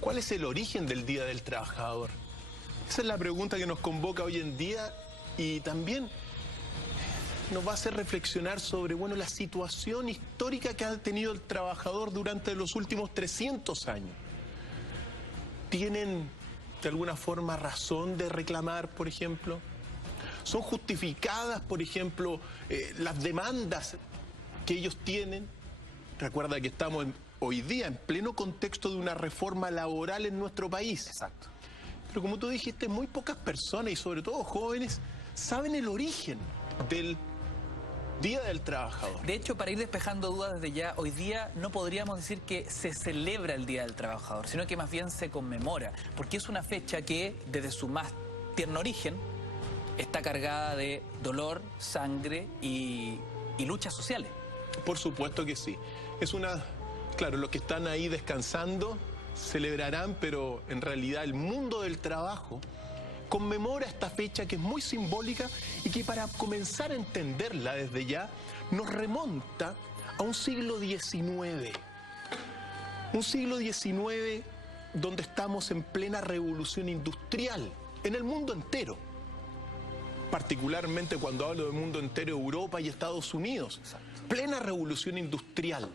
¿Cuál es el origen del Día del Trabajador? Esa es la pregunta que nos convoca hoy en día y también nos va a hacer reflexionar sobre, bueno, la situación histórica que ha tenido el trabajador durante los últimos 300 años. ¿Tienen de alguna forma razón de reclamar, por ejemplo? ¿Son justificadas, por ejemplo, las demandas que ellos tienen? Recuerda que estamos hoy día en pleno contexto de una reforma laboral en nuestro país. Exacto. Pero como tú dijiste, muy pocas personas y sobre todo jóvenes saben el origen del Día del Trabajador. De hecho, para ir despejando dudas desde ya, hoy día no podríamos decir que se celebra el Día del Trabajador, sino que más bien se conmemora, porque es una fecha que desde su más tierno origen está cargada de dolor, sangre y luchas sociales. Por supuesto que sí. Es una... Claro, los que están ahí descansando celebrarán, pero en realidad el mundo del trabajo conmemora esta fecha que es muy simbólica y que para comenzar a entenderla desde ya nos remonta a un siglo XIX. Un siglo XIX donde estamos en plena revolución industrial en el mundo entero. Particularmente cuando hablo del mundo entero, Europa y Estados Unidos. Plena revolución industrial.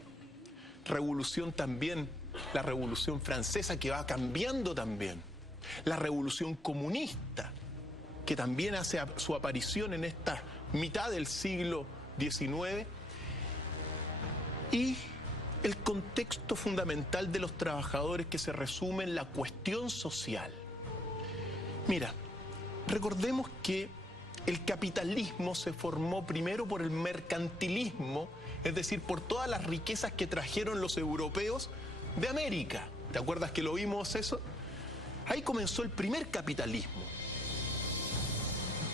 Revolución también, la revolución francesa que va cambiando también. La revolución comunista, que también hace su aparición en esta mitad del siglo XIX. Y el contexto fundamental de los trabajadores que se resume en la cuestión social. Mira, recordemos que el capitalismo se formó primero por el mercantilismo, es decir, por todas las riquezas que trajeron los europeos de América. ¿Te acuerdas que lo vimos eso? Ahí comenzó el primer capitalismo.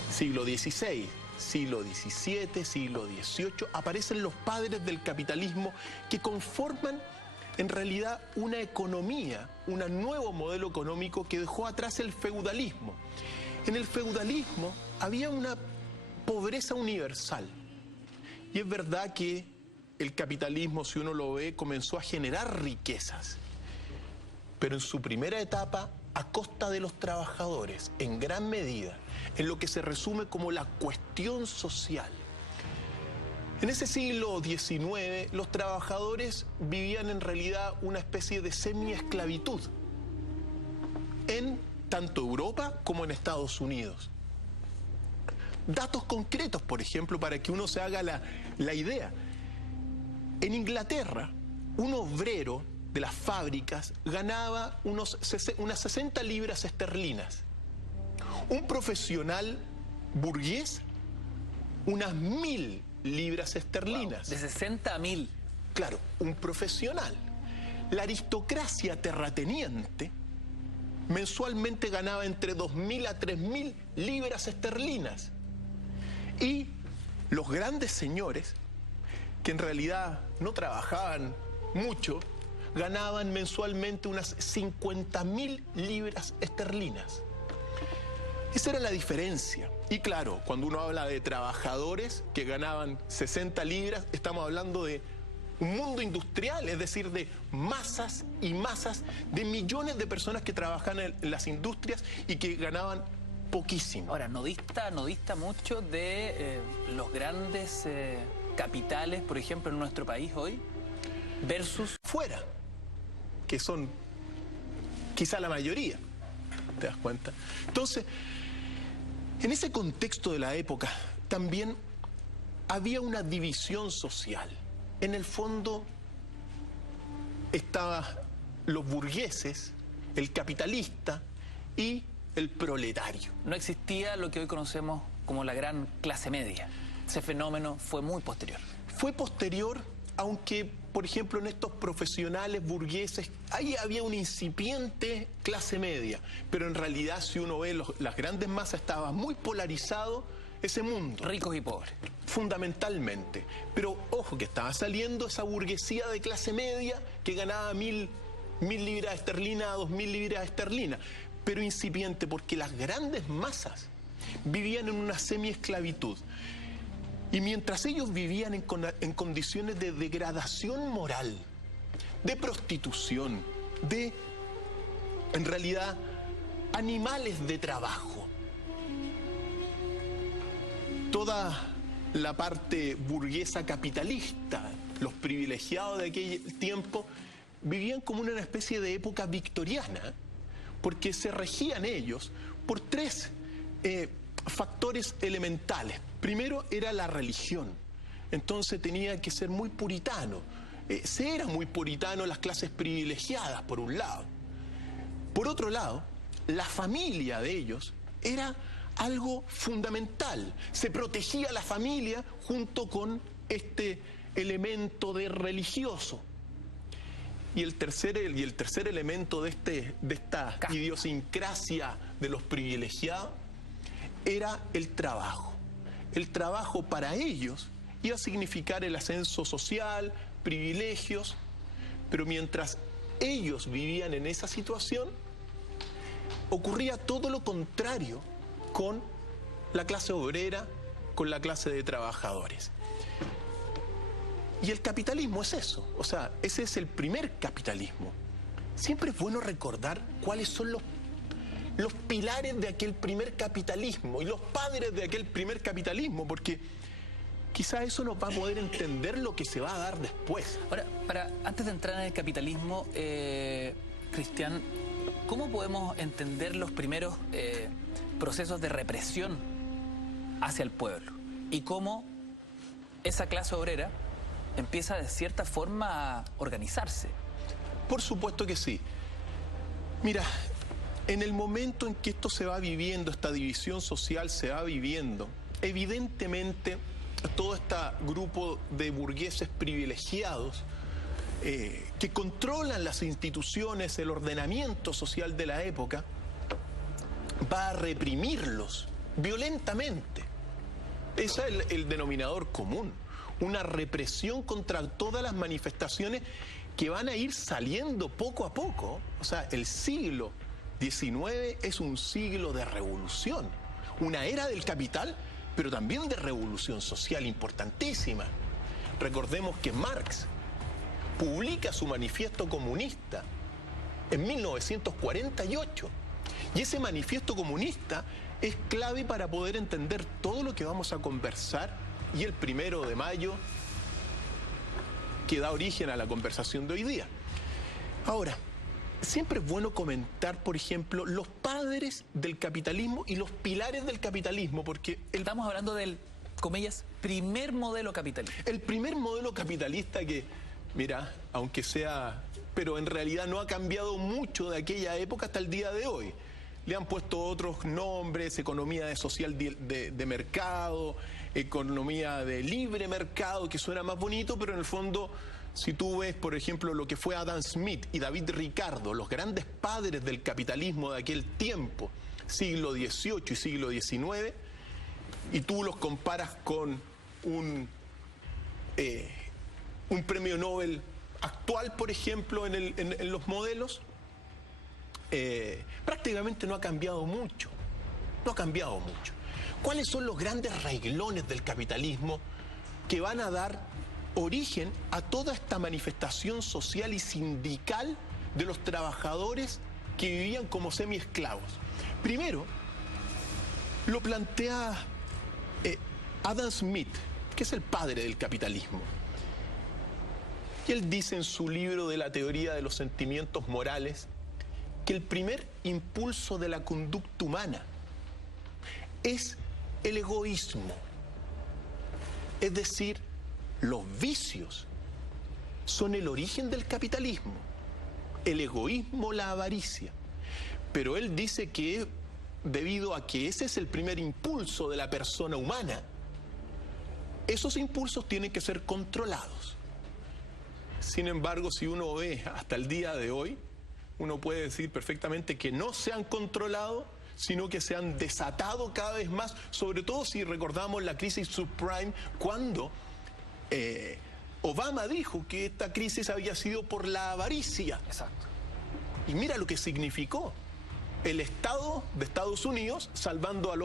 Siglo XVI, siglo XVII, siglo XVIII, aparecen los padres del capitalismo que conforman en realidad una economía, un nuevo modelo económico que dejó atrás el feudalismo. En el feudalismo había una pobreza universal. Y es verdad que el capitalismo, si uno lo ve, comenzó a generar riquezas. Pero en su primera etapa, a costa de los trabajadores, en gran medida, en lo que se resume como la cuestión social. En ese siglo XIX, los trabajadores vivían en realidad una especie de semi-esclavitud en tanto Europa como en Estados Unidos. Datos concretos, por ejemplo, para que uno se haga la idea. En Inglaterra, un obrero de las fábricas ganaba unas 60 libras esterlinas. Un profesional burgués, unas 1000 libras esterlinas. Wow, de 60 a 1000. Claro, un profesional. La aristocracia terrateniente mensualmente ganaba entre 2000 a 3000 libras esterlinas. Y los grandes señores, que en realidad no trabajaban mucho, ganaban mensualmente unas 50.000 libras esterlinas. Esa era la diferencia. Y claro, cuando uno habla de trabajadores que ganaban 60 libras, estamos hablando de un mundo industrial, es decir, de masas y masas de millones de personas que trabajan en las industrias y que ganaban poquísimo. Ahora, no dista mucho de los grandes capitales, por ejemplo, en nuestro país hoy, versus fuera, que son quizá la mayoría, ¿te das cuenta? Entonces, en ese contexto de la época, también había una división social. En el fondo estaban los burgueses, el capitalista y el proletario. No existía lo que hoy conocemos como la gran clase media. Ese fenómeno fue muy posterior. Fue posterior, aunque, por ejemplo, en estos profesionales burgueses, ahí había una incipiente clase media. Pero en realidad, si uno ve las grandes masas, estaba muy polarizado ese mundo. Ricos y pobres. Fundamentalmente. Pero ojo que estaba saliendo esa burguesía de clase media que ganaba 1000 libras esterlinas a 2000 libras esterlinas. Pero incipiente porque las grandes masas vivían en una semi-esclavitud. Y mientras ellos vivían en condiciones de degradación moral, de prostitución, de en realidad animales de trabajo. Toda la parte burguesa capitalista, los privilegiados de aquel tiempo, vivían como una especie de época victoriana, porque se regían ellos por tres factores elementales. Primero era la religión, entonces tenía que ser muy puritano. Se era muy puritano las clases privilegiadas, por un lado. Por otro lado, la familia de ellos era algo fundamental. Se protegía a la familia junto con este elemento de religioso. Y el tercer elemento de esta idiosincrasia de los privilegiados era el trabajo. El trabajo para ellos iba a significar el ascenso social, privilegios, pero mientras ellos vivían en esa situación, ocurría todo lo contrario con la clase obrera, con la clase de trabajadores. Y el capitalismo es eso, o sea, ese es el primer capitalismo. Siempre es bueno recordar cuáles son los pilares de aquel primer capitalismo y los padres de aquel primer capitalismo, porque quizá eso nos va a poder entender lo que se va a dar después. Ahora, antes de entrar en el capitalismo, Cristian, ¿cómo podemos entender los primeros procesos de represión hacia el pueblo? Y cómo esa clase obrera empieza de cierta forma a organizarse. Por supuesto que sí. Mira, en el momento en que esto se va viviendo, esta división social se va viviendo, evidentemente todo este grupo de burgueses privilegiados que controlan las instituciones, el ordenamiento social de la época, va a reprimirlos violentamente. Ese es el denominador común. Una represión contra todas las manifestaciones que van a ir saliendo poco a poco. O sea, el siglo XIX es un siglo de revolución, una era del capital, pero también de revolución social importantísima. Recordemos que Marx publica su manifiesto comunista en 1948, y ese manifiesto comunista es clave para poder entender todo lo que vamos a conversar, y el 1 de mayo que da origen a la conversación de hoy día. Ahora, siempre es bueno comentar, por ejemplo, los padres del capitalismo y los pilares del capitalismo, porque estamos hablando del, comillas, primer modelo capitalista. El primer modelo capitalista que, mira, aunque sea, pero en realidad no ha cambiado mucho de aquella época hasta el día de hoy. Le han puesto otros nombres: economía social de mercado, economía de libre mercado, que suena más bonito, pero en el fondo, si tú ves, por ejemplo, lo que fue Adam Smith y David Ricardo, los grandes padres del capitalismo de aquel tiempo, siglo XVIII y siglo XIX, y tú los comparas con un premio Nobel actual, por ejemplo, en los modelos, prácticamente no ha cambiado mucho. No ha cambiado mucho. ¿Cuáles son los grandes reglones del capitalismo que van a dar origen a toda esta manifestación social y sindical de los trabajadores que vivían como semiesclavos? Primero, lo plantea Adam Smith, que es el padre del capitalismo. Y él dice en su libro de la teoría de los sentimientos morales que el primer impulso de la conducta humana es el egoísmo. Es decir, los vicios son el origen del capitalismo. El egoísmo, la avaricia. Pero él dice que debido a que ese es el primer impulso de la persona humana, esos impulsos tienen que ser controlados. Sin embargo, si uno ve hasta el día de hoy, uno puede decir perfectamente que no se han controlado, sino que se han desatado cada vez más, sobre todo si recordamos la crisis subprime, cuando Obama dijo que esta crisis había sido por la avaricia. Exacto. Y mira lo que significó el Estado de Estados Unidos salvando a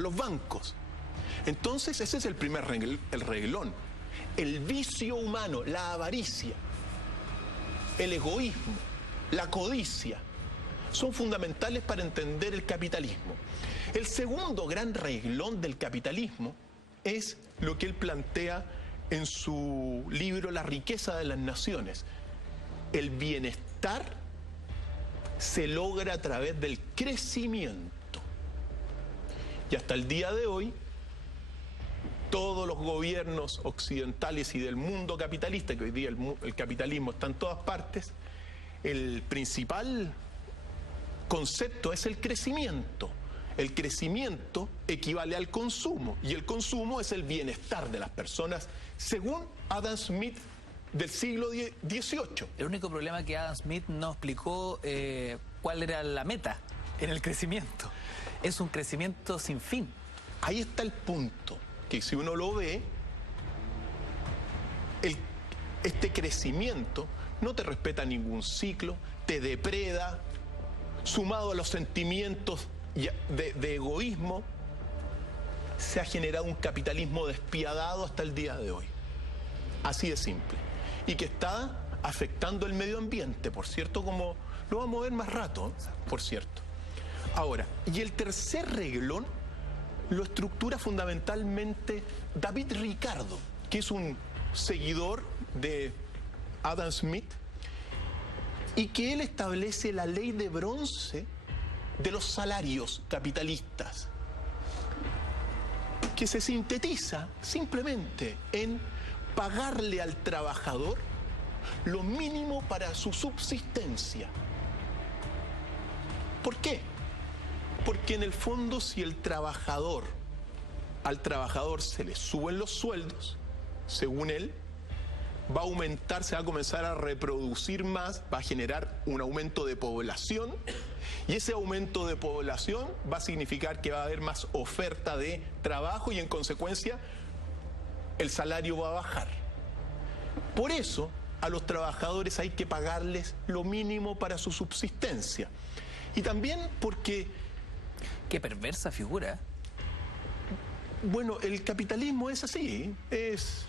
los bancos. Entonces ese es el primer reglón. El vicio humano, la avaricia, el egoísmo, la codicia, son fundamentales para entender el capitalismo. El segundo gran reglón del capitalismo es lo que él plantea en su libro La riqueza de las naciones. El bienestar se logra a través del crecimiento. Y hasta el día de hoy, todos los gobiernos occidentales y del mundo capitalista, que hoy día el capitalismo está en todas partes, el principal concepto es el crecimiento. El crecimiento equivale al consumo y el consumo es el bienestar de las personas, según Adam Smith del siglo XVIII. El único problema es que Adam Smith no explicó cuál era la meta en el crecimiento. Es un crecimiento sin fin. Ahí está el punto, que si uno lo ve, este crecimiento no te respeta ningún ciclo, te depreda, sumado a los sentimientos de egoísmo, se ha generado un capitalismo despiadado hasta el día de hoy. Así de simple. Y que está afectando el medio ambiente, por cierto, como lo vamos a ver más rato, por cierto. Ahora, y el tercer reglón lo estructura fundamentalmente David Ricardo, que es un seguidor de Adam Smith, y que él establece la ley de bronce de los salarios capitalistas, que se sintetiza simplemente en pagarle al trabajador lo mínimo para su subsistencia. ¿Por qué? Porque en el fondo, si al trabajador se le suben los sueldos, según él, va a aumentar, se va a comenzar a reproducir más, va a generar un aumento de población, y ese aumento de población va a significar que va a haber más oferta de trabajo y en consecuencia el salario va a bajar. Por eso a los trabajadores hay que pagarles lo mínimo para su subsistencia. Y también porque... Qué perversa figura. Bueno, el capitalismo es así, es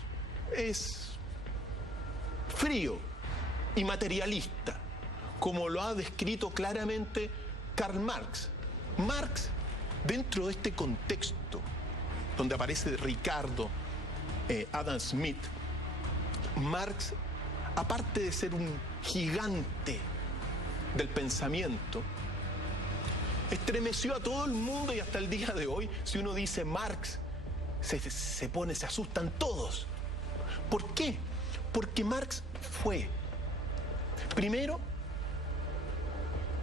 frío y materialista, como lo ha descrito claramente Karl Marx. Marx, dentro de este contexto, donde aparece Ricardo, Adam Smith, Marx, aparte de ser un gigante del pensamiento, estremeció a todo el mundo y hasta el día de hoy, si uno dice Marx, se asustan todos. ¿Por qué? Porque Marx fue, primero,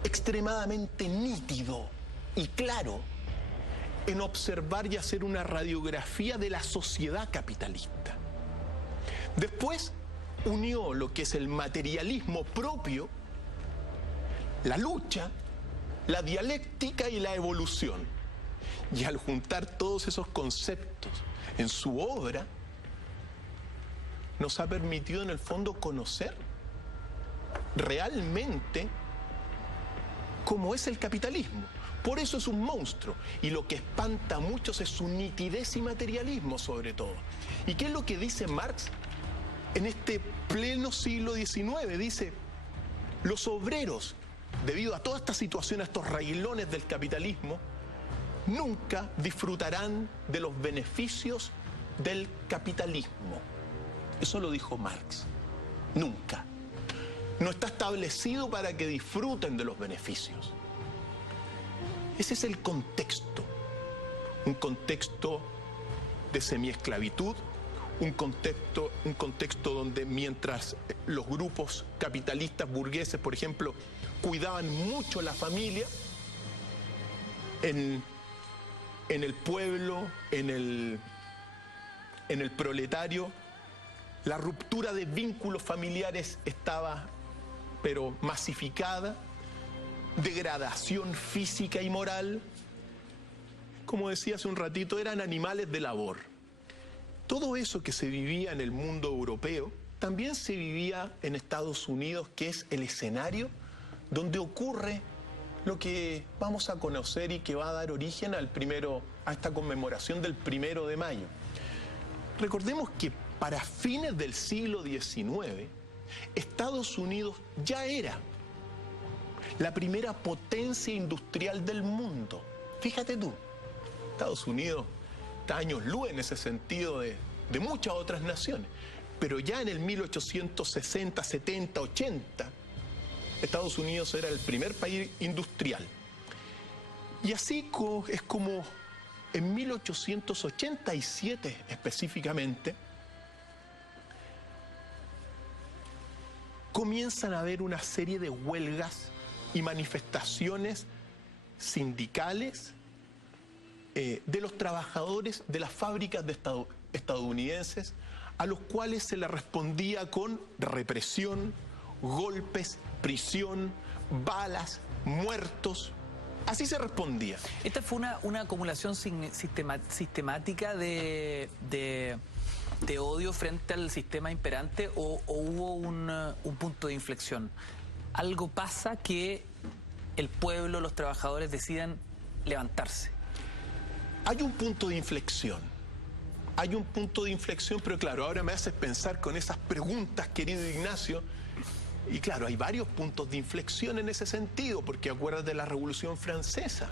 extremadamente nítido y claro en observar y hacer una radiografía de la sociedad capitalista. Después unió lo que es el materialismo propio, la lucha, la dialéctica y la evolución. Y al juntar todos esos conceptos en su obra, nos ha permitido en el fondo conocer realmente cómo es el capitalismo. Por eso es un monstruo. Y lo que espanta a muchos es su nitidez y materialismo sobre todo. ¿Y qué es lo que dice Marx en este pleno siglo XIX? Dice, los obreros, debido a toda esta situación, a estos renglones del capitalismo, nunca disfrutarán de los beneficios del capitalismo. Eso lo dijo Marx. Nunca. No está establecido para que disfruten de los beneficios. Ese es el contexto. Un contexto de semiesclavitud, un contexto donde mientras los grupos capitalistas burgueses, por ejemplo, cuidaban mucho la familia, en el pueblo, en el proletario, la ruptura de vínculos familiares estaba, pero masificada, degradación física y moral. Como decía hace un ratito, eran animales de labor. Todo eso que se vivía en el mundo europeo, también se vivía en Estados Unidos, que es el escenario donde ocurre lo que vamos a conocer y que va a dar origen a esta conmemoración del 1 de mayo. Recordemos que para fines del siglo XIX, Estados Unidos ya era la primera potencia industrial del mundo. Fíjate tú, Estados Unidos está años luz en ese sentido de muchas otras naciones, pero ya en el 1860, 70, 80, Estados Unidos era el primer país industrial. Y así es como en 1887 específicamente, comienzan a haber una serie de huelgas y manifestaciones sindicales de los trabajadores de las fábricas estadounidenses, a los cuales se les respondía con represión, golpes, prisión, balas, muertos. Así se respondía. ¿Esta fue una acumulación sistemática de odio frente al sistema imperante o hubo un punto de inflexión? Algo pasa que el pueblo, los trabajadores decidan levantarse. Hay un punto de inflexión. Hay un punto de inflexión, pero claro, ahora me haces pensar con esas preguntas, querido Ignacio. Y claro, hay varios puntos de inflexión en ese sentido, porque acuérdate de la Revolución Francesa.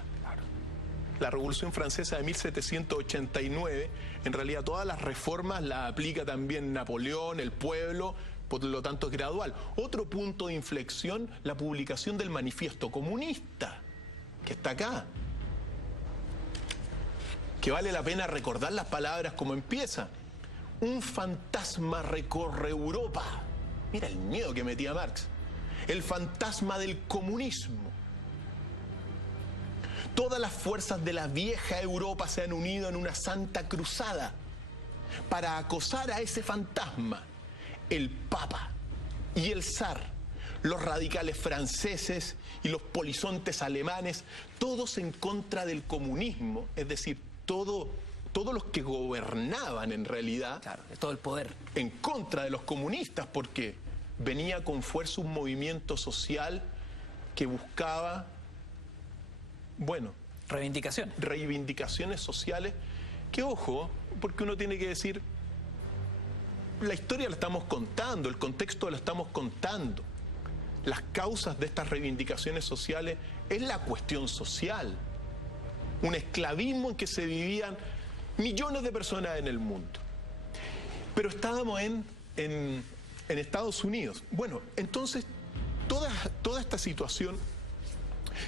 La Revolución Francesa de 1789, en realidad todas las reformas las aplica también Napoleón, el pueblo, por lo tanto es gradual. Otro punto de inflexión, la publicación del Manifiesto Comunista, que está acá. Que vale la pena recordar las palabras como empieza. Un fantasma recorre Europa. Mira el miedo que metía Marx. El fantasma del comunismo. Todas las fuerzas de la vieja Europa se han unido en una santa cruzada para acosar a ese fantasma. El Papa y el Zar, los radicales franceses y los polizontes alemanes, todos en contra del comunismo, es decir, todos los que gobernaban en realidad, claro, todo el poder, en contra de los comunistas, porque venía con fuerza un movimiento social que buscaba, bueno, reivindicaciones sociales, que ojo, porque uno tiene que decir, la historia la estamos contando, el contexto lo estamos contando. Las causas de estas reivindicaciones sociales es la cuestión social. Un esclavismo en que se vivían millones de personas en el mundo. Pero estábamos en Estados Unidos. Bueno, entonces toda esta situación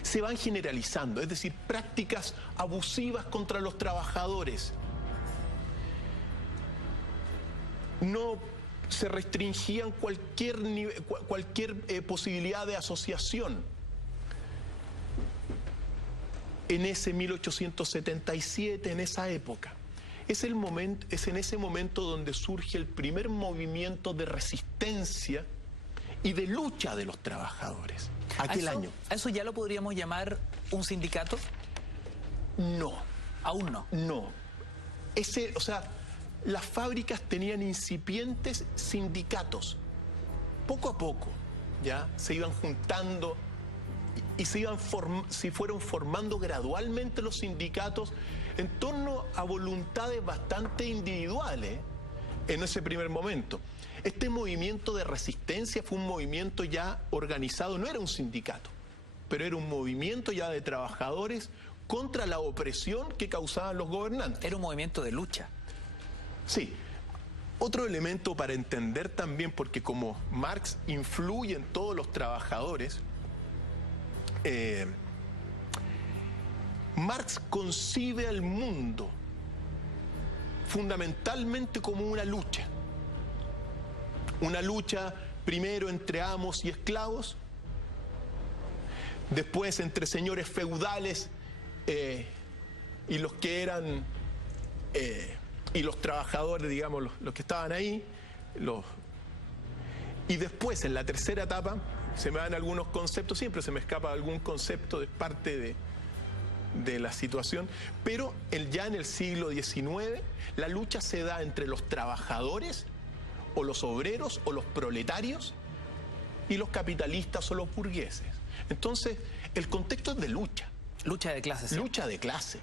se van generalizando, es decir, prácticas abusivas contra los trabajadores. No se restringían cualquier posibilidad de asociación. En ese 1877, en esa época, es en ese momento donde surge el primer movimiento de resistencia y de lucha de los trabajadores. Aquel año. ¿A eso ya lo podríamos llamar un sindicato? No. ¿Aún no? No. O sea, las fábricas tenían incipientes sindicatos. Poco a poco, ya, se iban juntando y se fueron formando gradualmente los sindicatos en torno a voluntades bastante individuales en ese primer momento. Este movimiento de resistencia fue un movimiento ya organizado, no era un sindicato, pero era un movimiento ya de trabajadores contra la opresión que causaban los gobernantes. Era un movimiento de lucha. Sí. Otro elemento para entender también, porque como Marx influye en todos los trabajadores, Marx concibe al mundo fundamentalmente como una lucha. Una lucha primero entre amos y esclavos, después entre señores feudales y los que eran y los trabajadores, digamos, los que estaban ahí, y después en la tercera etapa se me dan algunos conceptos, siempre se me escapa algún concepto de parte de la situación, pero ya en el siglo XIX la lucha se da entre los trabajadores o los obreros o los proletarios y los capitalistas o los burgueses. Entonces el contexto es de lucha. Lucha de clase. ¿Sí? Lucha de clase.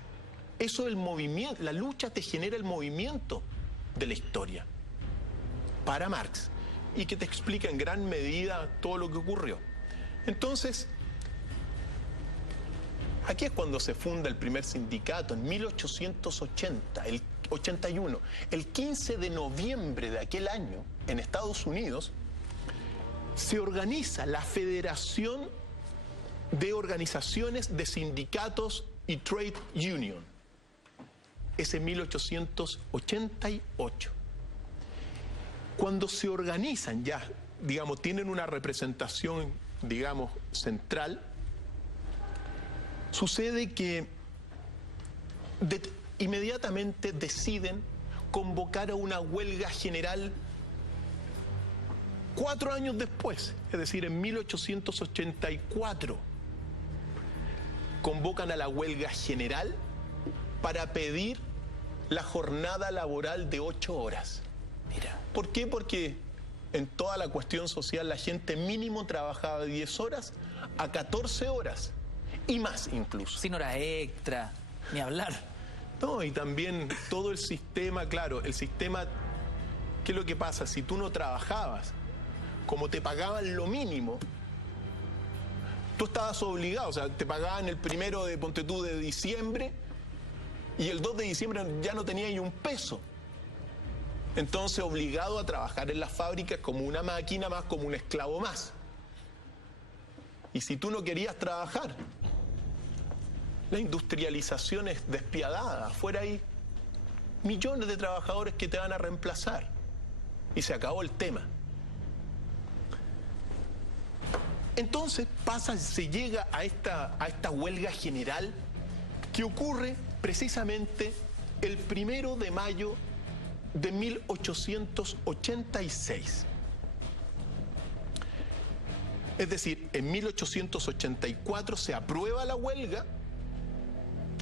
Eso es el movimiento, la lucha te genera el movimiento de la historia para Marx y que te explica en gran medida todo lo que ocurrió. Entonces, Aquí es cuando se funda el primer sindicato, en 1880, el 81. El 15 de noviembre de aquel año, en Estados Unidos, se organiza la Federación de Organizaciones de Sindicatos y Trade Union. Es en 1888. Cuando se organizan ya, digamos, tienen una representación, digamos, central, sucede que inmediatamente deciden convocar a una huelga general 4 años después, es decir, en 1884. Convocan a la huelga general para pedir la jornada laboral de 8 horas. Mira. ¿Por qué? Porque en toda la cuestión social la gente mínimo trabajaba de 10 horas a 14 horas y más incluso. Sin horas extra, ni hablar. No, y también todo el sistema, claro, el sistema, ¿qué es lo que pasa? Si tú no trabajabas, como te pagaban lo mínimo, tú estabas obligado, o sea, te pagaban el 1 de, ponte tú, de diciembre, y el 2 de diciembre ya no tenías ni un peso. Entonces, obligado a trabajar en las fábricas como una máquina más, como un esclavo más. Y si tú no querías trabajar, la industrialización es despiadada. Afuera hay millones de trabajadores que te van a reemplazar. Y se acabó el tema. Entonces se llega a esta huelga general que ocurre precisamente el 1 de mayo de 1886. Es decir, en 1884 se aprueba la huelga,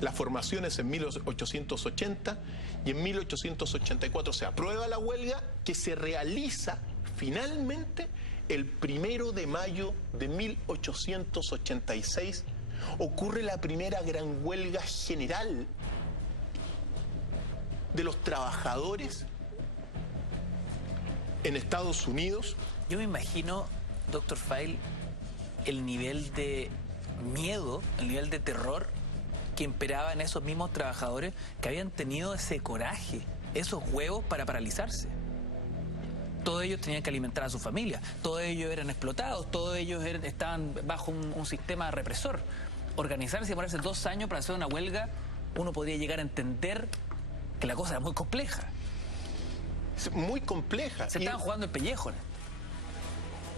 la formación es en 1880 y en 1884 se aprueba la huelga que se realiza finalmente el 1 de mayo de 1886. Ocurre la primera gran huelga general de los trabajadores en Estados Unidos. Yo me imagino, doctor Feil, el nivel de miedo, el nivel de terror que imperaba en esos mismos trabajadores que habían tenido ese coraje, esos huevos para paralizarse. Todos ellos tenían que alimentar a su familia, todos ellos eran explotados, todos ellos estaban bajo un sistema represor. Organizarse y demorarse 2 años para hacer una huelga, uno podría llegar a entender que la cosa era muy compleja. Es muy compleja. Se estaban jugando el pellejo.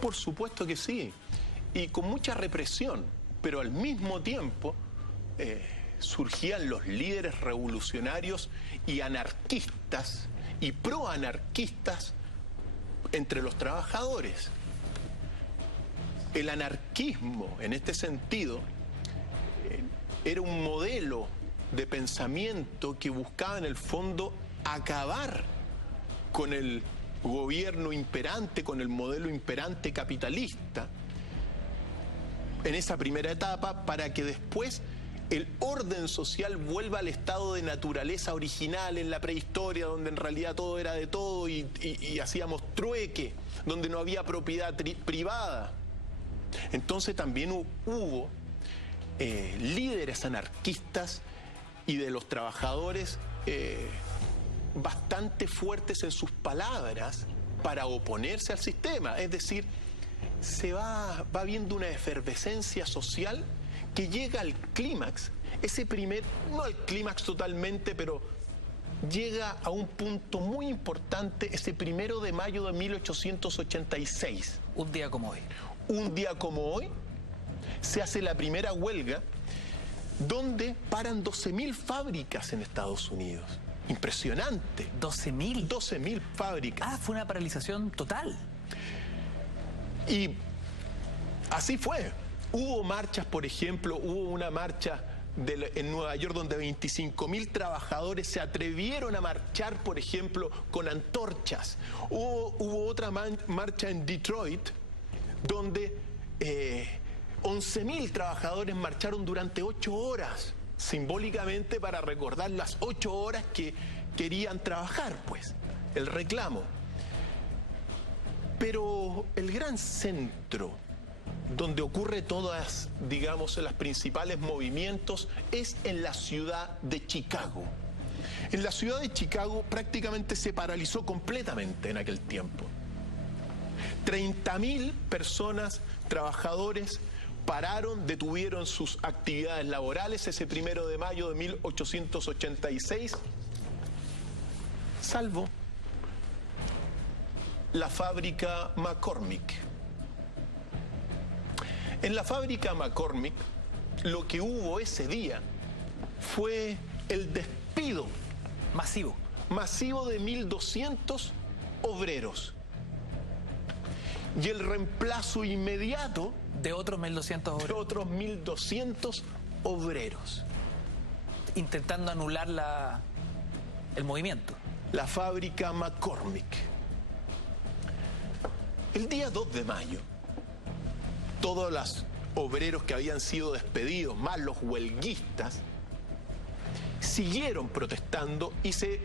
Por supuesto que sí, y con mucha represión, pero al mismo tiempo surgían los líderes revolucionarios y anarquistas y proanarquistas entre los trabajadores. El anarquismo, en este sentido, era un modelo de pensamiento que buscaba en el fondo acabar con el gobierno imperante, con el modelo imperante capitalista en esa primera etapa, para que después el orden social vuelva al estado de naturaleza original en la prehistoria, donde en realidad todo era de todo y hacíamos trueque, donde no había propiedad privada. Entonces también hubo líderes anarquistas y de los trabajadores bastante fuertes en sus palabras para oponerse al sistema. Es decir, se va viendo una efervescencia social que llega al clímax, no al clímax totalmente, pero llega a un punto muy importante ese 1 de mayo de 1886. Un día como hoy. Un día como hoy se hace la primera huelga donde paran 12.000 fábricas en Estados Unidos. Impresionante. 12.000. 12.000 fábricas. Ah, fue una paralización total. Y así fue. Hubo marchas, por ejemplo, hubo una marcha en Nueva York donde 25.000 trabajadores se atrevieron a marchar, por ejemplo, con antorchas. Hubo otra marcha en Detroit donde 11.000 trabajadores marcharon durante 8 horas, simbólicamente para recordar las 8 horas que querían trabajar, pues, el reclamo. Pero el gran centro donde ocurre todas, digamos, los principales movimientos, es en la ciudad de Chicago. En la ciudad de Chicago prácticamente se paralizó completamente en aquel tiempo. 30.000 personas, trabajadores, detuvieron sus actividades laborales ese 1 de mayo de 1886, salvo la fábrica McCormick. En la fábrica McCormick, lo que hubo ese día fue el despido Masivo. de 1.200 obreros y el reemplazo inmediato De otros 1.200 de obreros. otros 1.200 obreros. Intentando anular el movimiento. La fábrica McCormick. El día 2 de mayo, todos los obreros que habían sido despedidos, más los huelguistas, siguieron protestando y se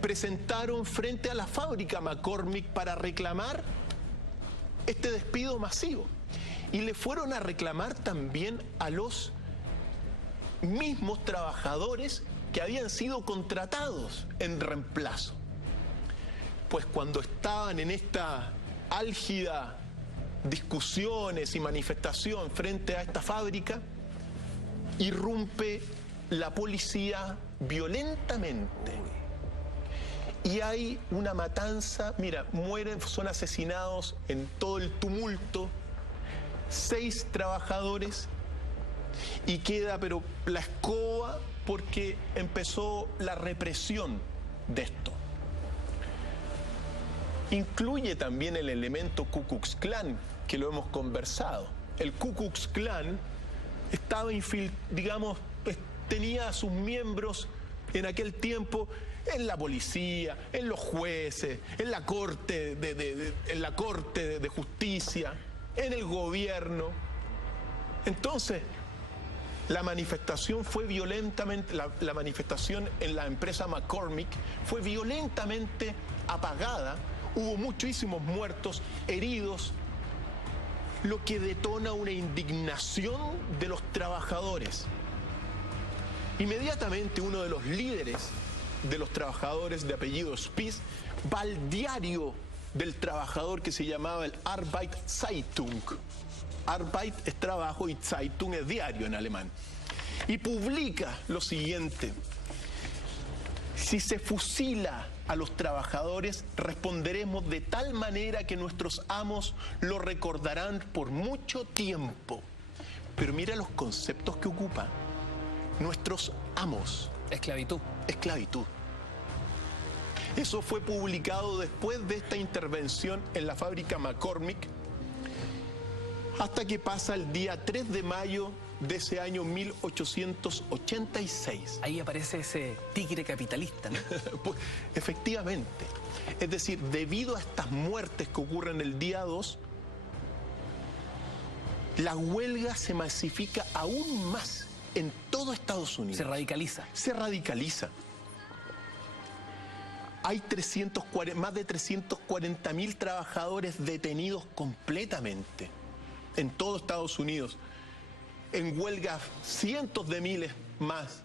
presentaron frente a la fábrica McCormick para reclamar este despido masivo. Y le fueron a reclamar también a los mismos trabajadores que habían sido contratados en reemplazo. Pues cuando estaban en esta álgida discusiones y manifestación frente a esta fábrica, irrumpe la policía violentamente. Y hay una matanza, mira, son asesinados en todo el tumulto 6 trabajadores y queda pero la escoba porque empezó la represión de esto. Incluye también el elemento Ku Klux Klan, que lo hemos conversado. El Ku Klux Klan estaba, digamos, tenía a sus miembros en aquel tiempo en la policía, en los jueces, en la corte de justicia, en el gobierno. Entonces, la manifestación fue violentamente, la manifestación en la empresa McCormick fue violentamente apagada. Hubo muchísimos muertos, heridos, lo que detona una indignación de los trabajadores. Inmediatamente uno de los líderes de los trabajadores de apellido Spies va al diario del trabajador que se llamaba el Arbeitszeitung. Arbeit es trabajo y Zeitung es diario en alemán. Y publica lo siguiente: si se fusila a los trabajadores, responderemos de tal manera que nuestros amos lo recordarán por mucho tiempo. Pero mira los conceptos que ocupa. Nuestros amos. Esclavitud. Esclavitud. Eso fue publicado después de esta intervención en la fábrica McCormick, hasta que pasa el día 3 de mayo de ese año 1886. Ahí aparece ese tigre capitalista, ¿no? Pues, efectivamente. Es decir, debido a estas muertes que ocurren el día 2, la huelga se masifica aún más en todo Estados Unidos. Se radicaliza. Se radicaliza. Hay más de 340.000 trabajadores detenidos completamente en todo Estados Unidos. En huelga cientos de miles más.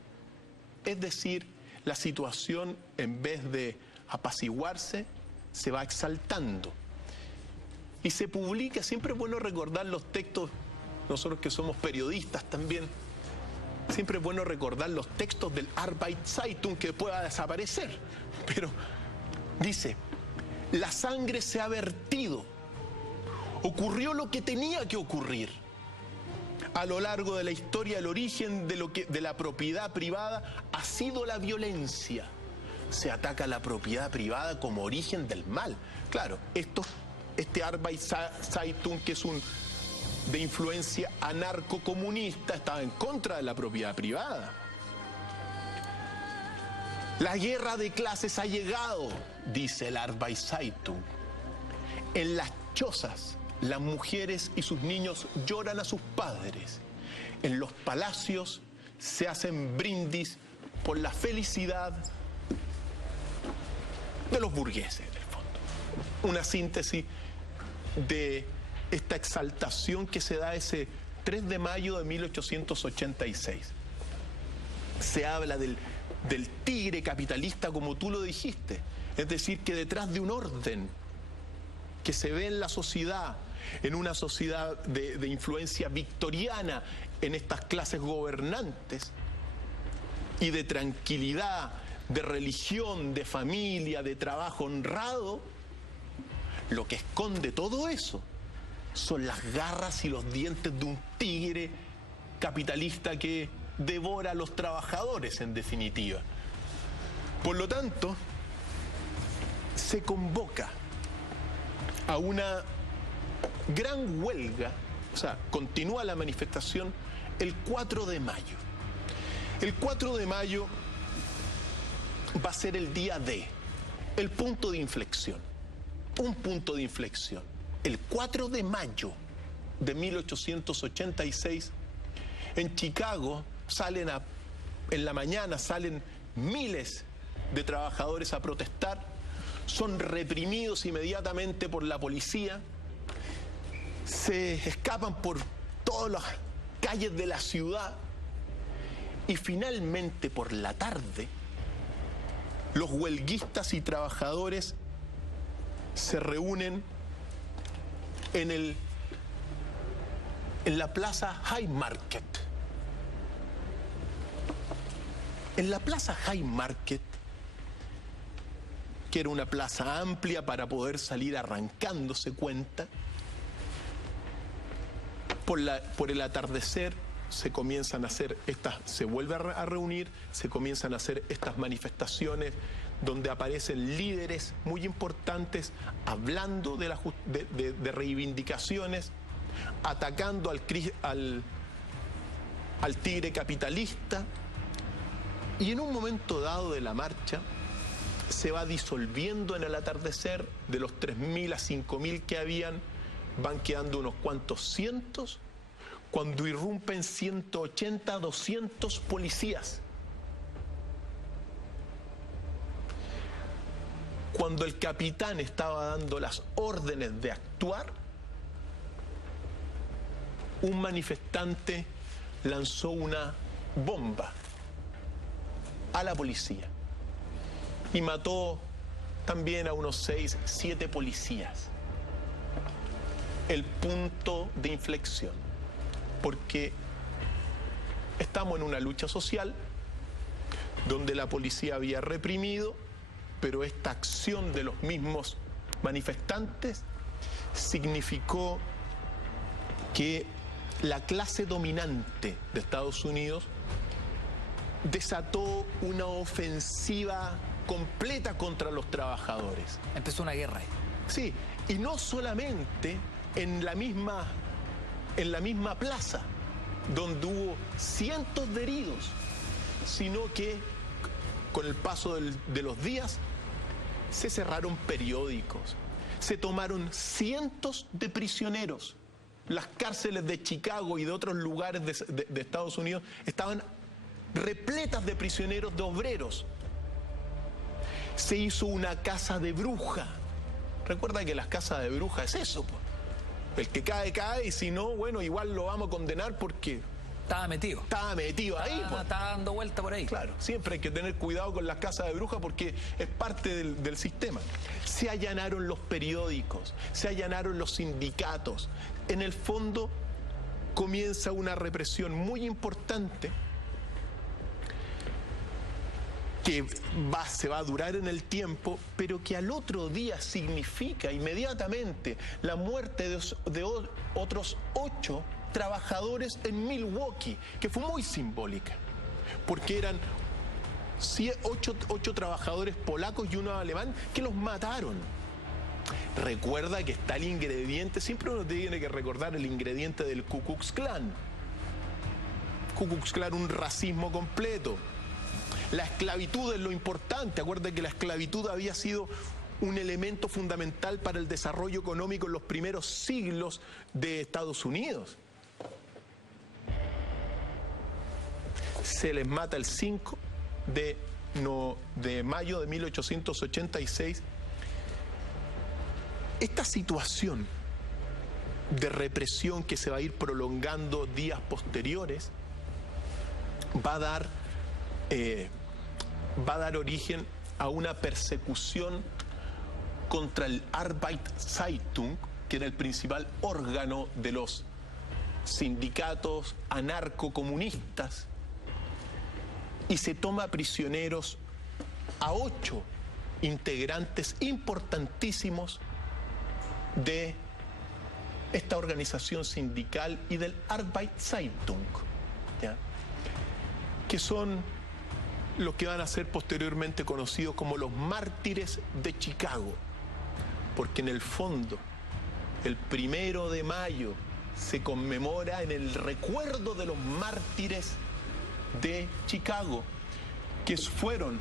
Es decir, la situación, en vez de apaciguarse, se va exaltando. Y se publica, siempre es bueno recordar los textos, nosotros que somos periodistas también, siempre es bueno recordar los textos del Arbeitszeitung, que pueda desaparecer. Pero dice: la sangre se ha vertido, ocurrió lo que tenía que ocurrir. A lo largo de la historia, el origen de la propiedad privada ha sido la violencia. Se ataca la propiedad privada como origen del mal. Claro, este Arbeitszeitung, que es de influencia anarcocomunista, estaba en contra de la propiedad privada. La guerra de clases ha llegado, dice el Arbeitszeitung. En las chozas, las mujeres y sus niños lloran a sus padres. En los palacios se hacen brindis por la felicidad de los burgueses, en el fondo. Una síntesis de esta exaltación que se da ese 3 de mayo de 1886. Se habla del tigre capitalista, como tú lo dijiste, es decir, que detrás de un orden que se ve en la sociedad, en una sociedad de influencia victoriana en estas clases gobernantes, y de tranquilidad, de religión, de familia, de trabajo honrado, lo que esconde todo eso son las garras y los dientes de un tigre capitalista que devora a los trabajadores, en definitiva. Por lo tanto, se convoca a una gran huelga, o sea, continúa la manifestación el 4 de mayo. El 4 de mayo va a ser el día D, el punto de inflexión, un punto de inflexión. El 4 de mayo de 1886, en Chicago en la mañana salen miles de trabajadores a protestar, son reprimidos inmediatamente por la policía, se escapan por todas las calles de la ciudad y finalmente por la tarde los huelguistas y trabajadores se reúnen en la plaza Haymarket. En la plaza Haymarket, que era una plaza amplia para poder salir arrancando, se cuenta, por el atardecer se comienzan a hacer se vuelve a reunir, se comienzan a hacer estas manifestaciones donde aparecen líderes muy importantes hablando de reivindicaciones, atacando al tigre capitalista, y en un momento dado de la marcha se va disolviendo en el atardecer. De los 3.000 a 5.000 que habían, van quedando unos cuantos cientos, cuando irrumpen 180, 200 policías. Cuando el capitán estaba dando las órdenes de actuar, un manifestante lanzó una bomba a la policía y mató también a unos 6, 7 policías. El punto de inflexión, porque estamos en una lucha social donde la policía había reprimido, pero esta acción de los mismos manifestantes significó que la clase dominante de Estados Unidos desató una ofensiva completa contra los trabajadores. Empezó una guerra. Sí, y no solamente en la misma plaza, donde hubo cientos de heridos, sino que con el paso de los días se cerraron periódicos, se tomaron cientos de prisioneros. Las cárceles de Chicago y de otros lugares de Estados Unidos estaban repletas de prisioneros, de obreros. Se hizo una casa de bruja. Recuerda que las casas de bruja es eso, pues. El que cae, cae, y si no, bueno, igual lo vamos a condenar porque Estaba metido ahí, pues. Estaba dando vuelta por ahí. Claro, siempre hay que tener cuidado con las casas de brujas porque es parte del sistema. Se allanaron los periódicos, se allanaron los sindicatos. En el fondo comienza una represión muy importante que se va a durar en el tiempo, pero que al otro día significa inmediatamente la muerte de otros 8 trabajadores en Milwaukee, que fue muy simbólica, porque eran 8 trabajadores polacos y uno alemán que los mataron. Recuerda que está el ingrediente, siempre uno tiene que recordar el ingrediente del Ku Klux Klan. Ku Klux Klan, un racismo completo. La esclavitud es lo importante. Acuérdate que la esclavitud había sido un elemento fundamental para el desarrollo económico en los primeros siglos de Estados Unidos. Se les mata el 5 de mayo de 1886. Esta situación de represión que se va a ir prolongando días posteriores, va a dar origen a una persecución contra el Arbeitszeitung, que era el principal órgano de los sindicatos anarcocomunistas, y se toma prisioneros a 8 integrantes importantísimos de esta organización sindical y del Arbeitszeitung, ¿ya?, que son los que van a ser posteriormente conocidos como los mártires de Chicago, porque en el fondo el 1 de mayo se conmemora en el recuerdo de los mártires de Chicago, que fueron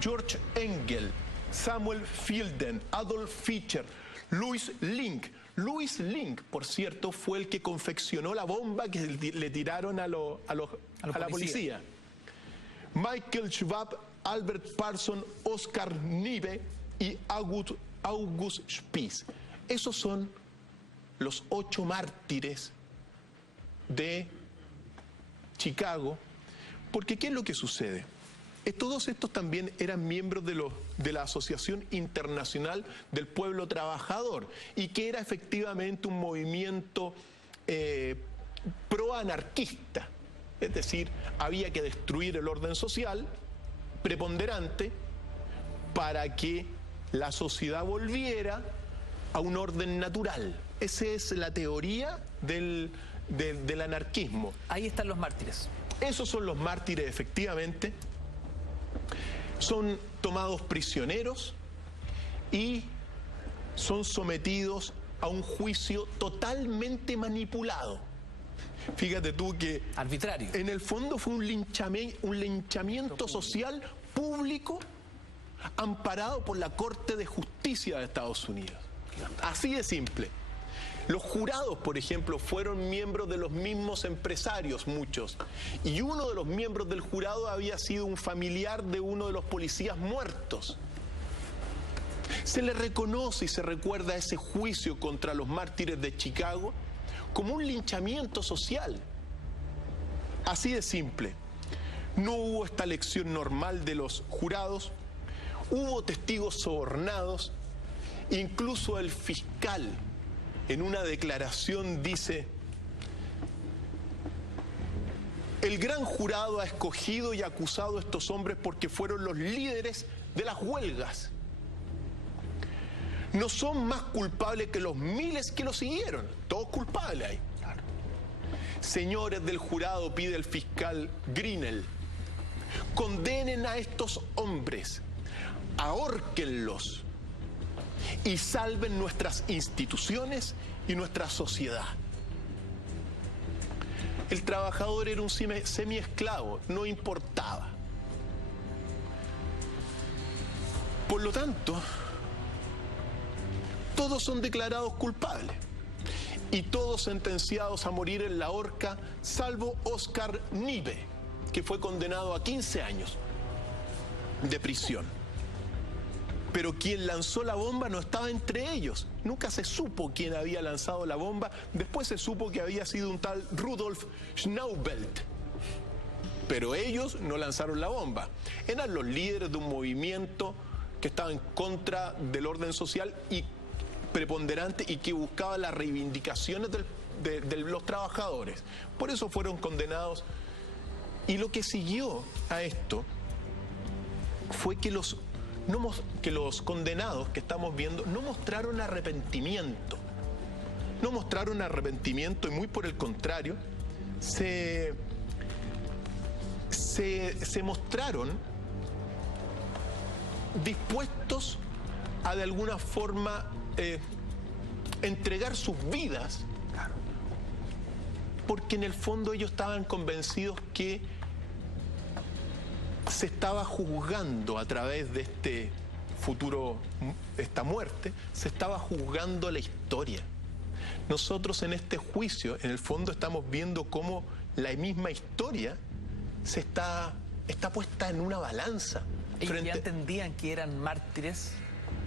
George Engel, Samuel Fielden, Adolf Fischer, Louis Link. Louis Link, por cierto, fue el que confeccionó la bomba que le tiraron a la policía. Michael Schwab, Albert Parson, Oscar Niebe y August Spies. Esos son los 8 mártires de Chicago. Porque ¿qué es lo que sucede? Todos estos también eran miembros de la Asociación Internacional del Pueblo Trabajador, y que era efectivamente un movimiento proanarquista. Es decir, había que destruir el orden social preponderante para que la sociedad volviera a un orden natural. Esa es la teoría del anarquismo. Ahí están los mártires. Esos son los mártires, efectivamente. Son tomados prisioneros y son sometidos a un juicio totalmente manipulado. Fíjate tú que... arbitrario. En el fondo fue un linchamiento social público amparado por la Corte de Justicia de Estados Unidos. Así de simple. Los jurados, por ejemplo, fueron miembros de los mismos empresarios, muchos. Y uno de los miembros del jurado había sido un familiar de uno de los policías muertos. Se le reconoce y se recuerda ese juicio contra los mártires de Chicago como un linchamiento social. Así de simple. No hubo esta elección normal de los jurados, hubo testigos sobornados, incluso el fiscal en una declaración dice: el gran jurado ha escogido y acusado a estos hombres porque fueron los líderes de las huelgas. No son más culpables que los miles que los siguieron. Todos culpables ahí. Claro. Señores del jurado, pide el fiscal Grinnell, condenen a estos hombres, ahórquenlos y salven nuestras instituciones y nuestra sociedad. El trabajador era un semiesclavo, no importaba. Por lo tanto, todos son declarados culpables y todos sentenciados a morir en la horca, salvo Oscar Niebe, que fue condenado a 15 años de prisión. Pero quien lanzó la bomba no estaba entre ellos. Nunca se supo quién había lanzado la bomba. Después se supo que había sido un tal Rudolf Schnaubelt. Pero ellos no lanzaron la bomba. Eran los líderes de un movimiento que estaba en contra del orden social y preponderante y que buscaba las reivindicaciones de los trabajadores. Por eso fueron condenados. Y lo que siguió a esto fue que los condenados que estamos viendo no mostraron arrepentimiento. No mostraron arrepentimiento y muy por el contrario, se mostraron dispuestos a de alguna forma entregar sus vidas, porque en el fondo ellos estaban convencidos que se estaba juzgando a través de este futuro, esta muerte, se estaba juzgando la historia. Nosotros en este juicio, en el fondo, estamos viendo cómo la misma historia está puesta en una balanza. Ellos ya entendían que eran mártires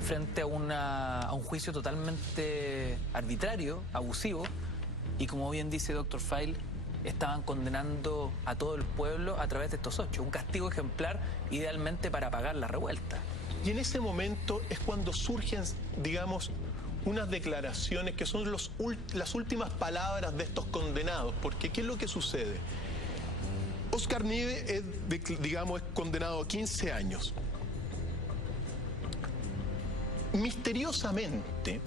frente a un juicio totalmente arbitrario, abusivo, y como bien dice Dr. File, estaban condenando a todo el pueblo a través de estos 8, un castigo ejemplar idealmente para apagar la revuelta. Y en ese momento es cuando surgen, digamos, unas declaraciones que son las últimas palabras de estos condenados, porque ¿qué es lo que sucede? Oscar Nieve es condenado a 15 años. Misteriosamente,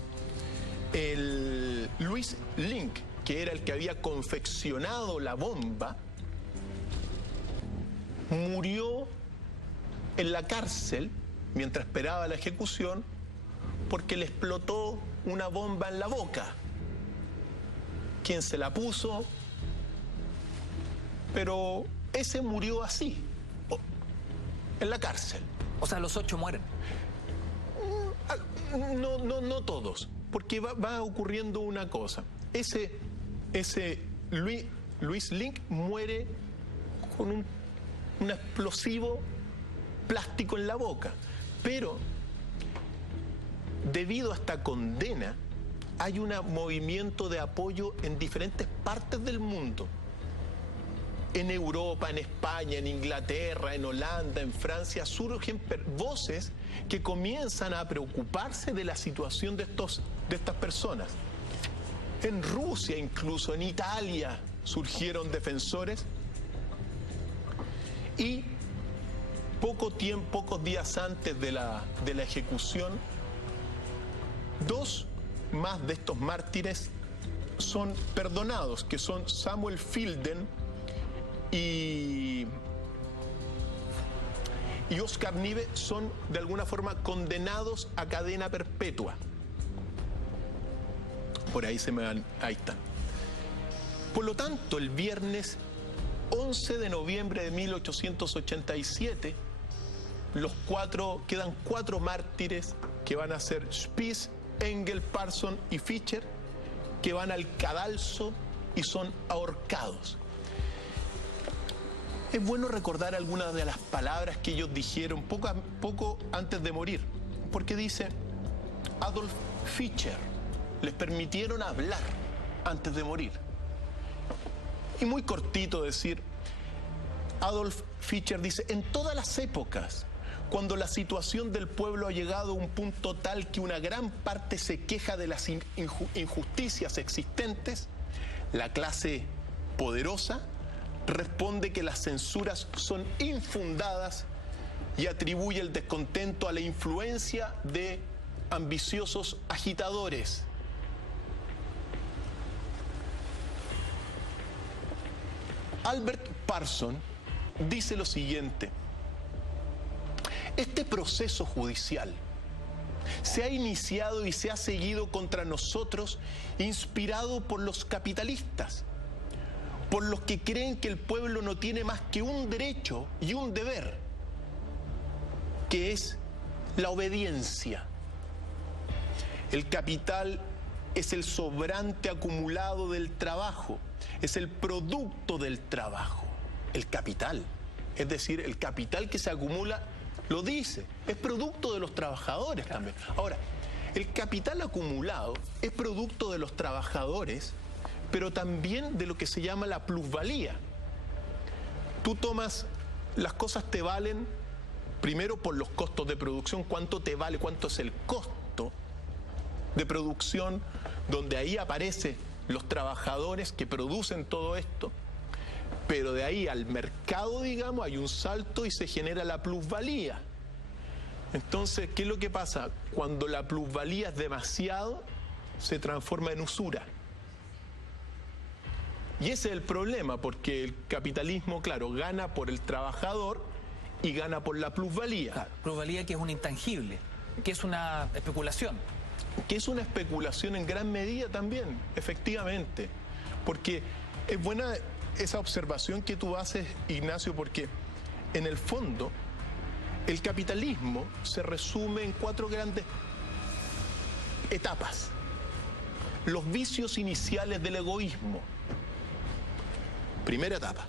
el Luis Link, que era el que había confeccionado la bomba, murió en la cárcel mientras esperaba la ejecución porque le explotó una bomba en la boca. ¿Quién se la puso? Pero ese murió así, en la cárcel. O sea, los 8 mueren. No todos, porque va ocurriendo una cosa. Ese Luis Link muere con un explosivo plástico en la boca, pero debido a esta condena hay un movimiento de apoyo en diferentes partes del mundo. En Europa, en España, en Inglaterra, en Holanda, en Francia, surgen voces que comienzan a preocuparse de la situación de estas personas. En Rusia, incluso en Italia, surgieron defensores. Y pocos días antes de la ejecución, 2 más de estos mártires son perdonados, que son Samuel Filden y Oscar Nieve, son de alguna forma condenados a cadena perpetua. Por ahí ahí están. Por lo tanto, el viernes 11 de noviembre de 1887, quedan 4 mártires que van a ser Spies, Engel, Parson y Fischer, que van al cadalso y son ahorcados. Es bueno recordar algunas de las palabras que ellos dijeron poco antes de morir, porque dice Adolf Fischer, les permitieron hablar antes de morir. Y muy cortito decir, Adolf Fischer dice, en todas las épocas, cuando la situación del pueblo ha llegado a un punto tal que una gran parte se queja de las injusticias existentes, la clase poderosa responde que las censuras son infundadas y atribuye el descontento a la influencia de ambiciosos agitadores. Albert Parson dice lo siguiente: este proceso judicial se ha iniciado y se ha seguido contra nosotros inspirado por los capitalistas, por los que creen que el pueblo no tiene más que un derecho y un deber, que es la obediencia. El capital es el sobrante acumulado del trabajo, es el producto del trabajo. El capital, es decir, el capital que se acumula, lo dice, es producto de los trabajadores también. Ahora, el capital acumulado es producto de los trabajadores, pero también de lo que se llama la plusvalía. Tú tomas, las cosas te valen primero por los costos de producción, cuánto te vale, cuánto es el costo de producción, donde ahí aparecen los trabajadores que producen todo esto, pero de ahí al mercado, digamos, hay un salto y se genera la plusvalía. Entonces, ¿qué es lo que pasa? Cuando la plusvalía es demasiado, se transforma en usura. Y ese es el problema, porque el capitalismo, claro, gana por el trabajador y gana por la plusvalía. Claro, plusvalía que es un intangible, que es una especulación. Que es una especulación en gran medida también, efectivamente. Porque es buena esa observación que tú haces, Ignacio, porque en el fondo el capitalismo se resume en 4 grandes etapas. Los vicios iniciales del egoísmo. Primera etapa.